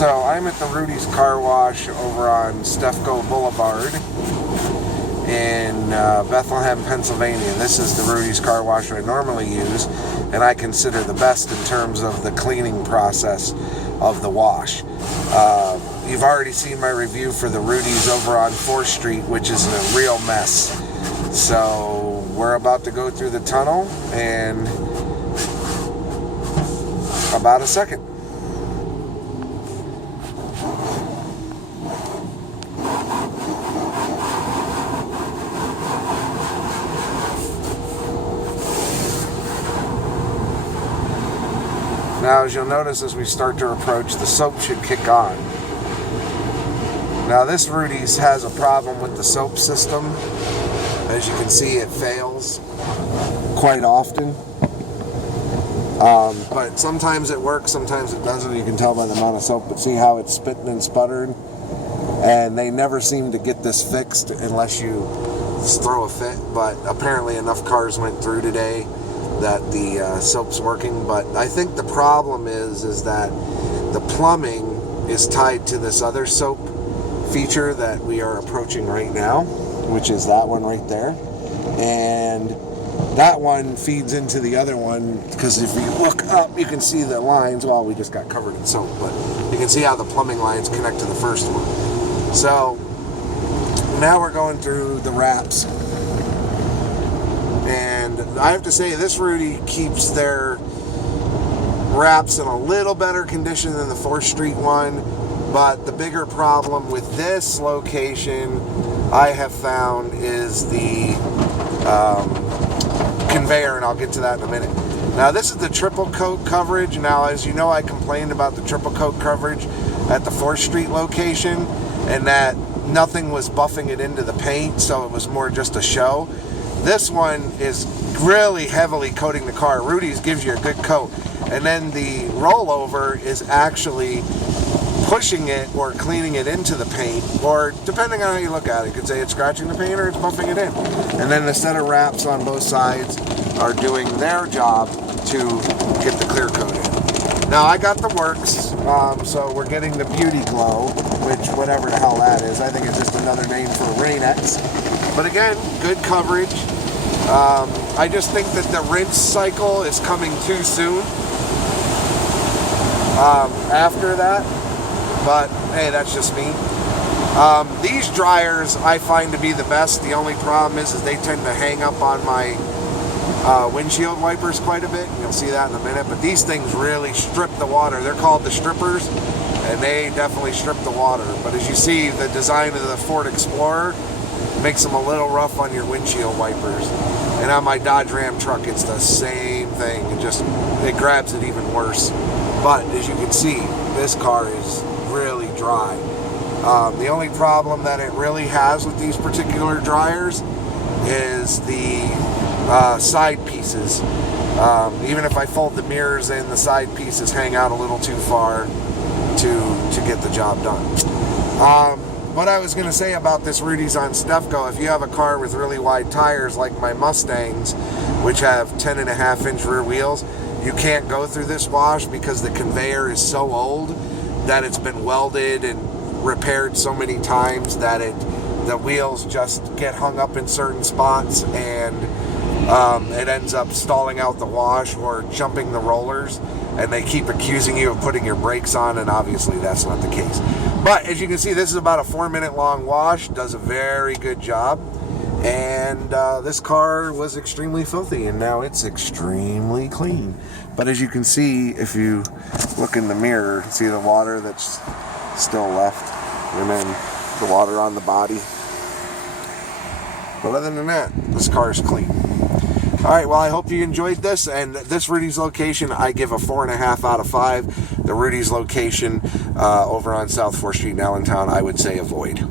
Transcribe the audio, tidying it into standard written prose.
So I'm at the Rudy's Car Wash over on Stefco Boulevard in Bethlehem, Pennsylvania. This is the Rudy's Car Wash I normally use, and I consider the best in terms of the cleaning process of the wash. You've already seen my review for the Rudy's over on 4th Street, which is a real mess. So we're about to go through the tunnel in about a second. Now, as you'll notice as we start to approach, the soap should kick on. Now, this Rudy's has a problem with the soap system. As you can see, it fails quite often. But sometimes it works, sometimes it doesn't. You can tell by the amount of soap, but see how it's spitting and sputtering? And they never seem to get this fixed unless you throw a fit. But apparently enough cars went through today that the soap's working. But I think the problem is that the plumbing is tied to this other soap feature that we are approaching right now, which is that one right there. And that one feeds into the other one, because if you look up, you can see the lines. Well, we just got covered in soap, but you can see how the plumbing lines connect to the first one. So now we're going through the wraps. And I have to say, this Rudy keeps their wraps in a little better condition than the 4th Street one. But the bigger problem with this location, I have found, is the conveyor, and I'll get to that in a minute. Now, this is the triple coat coverage. Now, as you know, I complained about the triple coat coverage at the 4th Street location, and that nothing was buffing it into the paint, so it was more just a show. This one is really heavily coating the car. Rudy's gives you a good coat, and then the rollover is actually pushing it or cleaning it into the paint, or depending on how you look at it, you could say it's scratching the paint or it's buffing it in. And then the set of wraps on both sides are doing their job to get the clear coat in. Now, I got the works, so we're getting the Beauty Glow, which whatever the hell that is, I think it's just another name for Rain-X. But again, good coverage. I just think that the rinse cycle is coming too soon after that. But hey, that's just me. These dryers I find to be the best. The only problem is they tend to hang up on my windshield wipers quite a bit. You'll see that in a minute. But these things really strip the water. They're called the strippers, and they definitely strip the water. But as you see, the design of the Ford Explorer makes them a little rough on your windshield wipers. And on my Dodge Ram truck, it's the same thing. It grabs it even worse. But as you can see, this car is really dry. The only problem that it really has with these particular dryers is the side pieces. Even if I fold the mirrors in, the side pieces hang out a little too far to get the job done. What I was going to say about this Rudy's on Stefco, if you have a car with really wide tires like my Mustangs, which have 10.5-inch rear wheels, you can't go through this wash because the conveyor is so old that it's been welded and repaired so many times that the wheels just get hung up in certain spots, and it ends up stalling out the wash or jumping the rollers, and they keep accusing you of putting your brakes on, and obviously that's not the case. But as you can see, this is about a 4-minute long wash. Does a very good job. And this car was extremely filthy, and now it's extremely clean. But as you can see, if you look in the mirror, see the water that's still left, and then the water on the body. But other than that, this car is clean. All right, well, I hope you enjoyed this. And this Rudy's location, I give a 4.5 out of 5. The Rudy's location over on South 4th Street in Allentown, I would say avoid.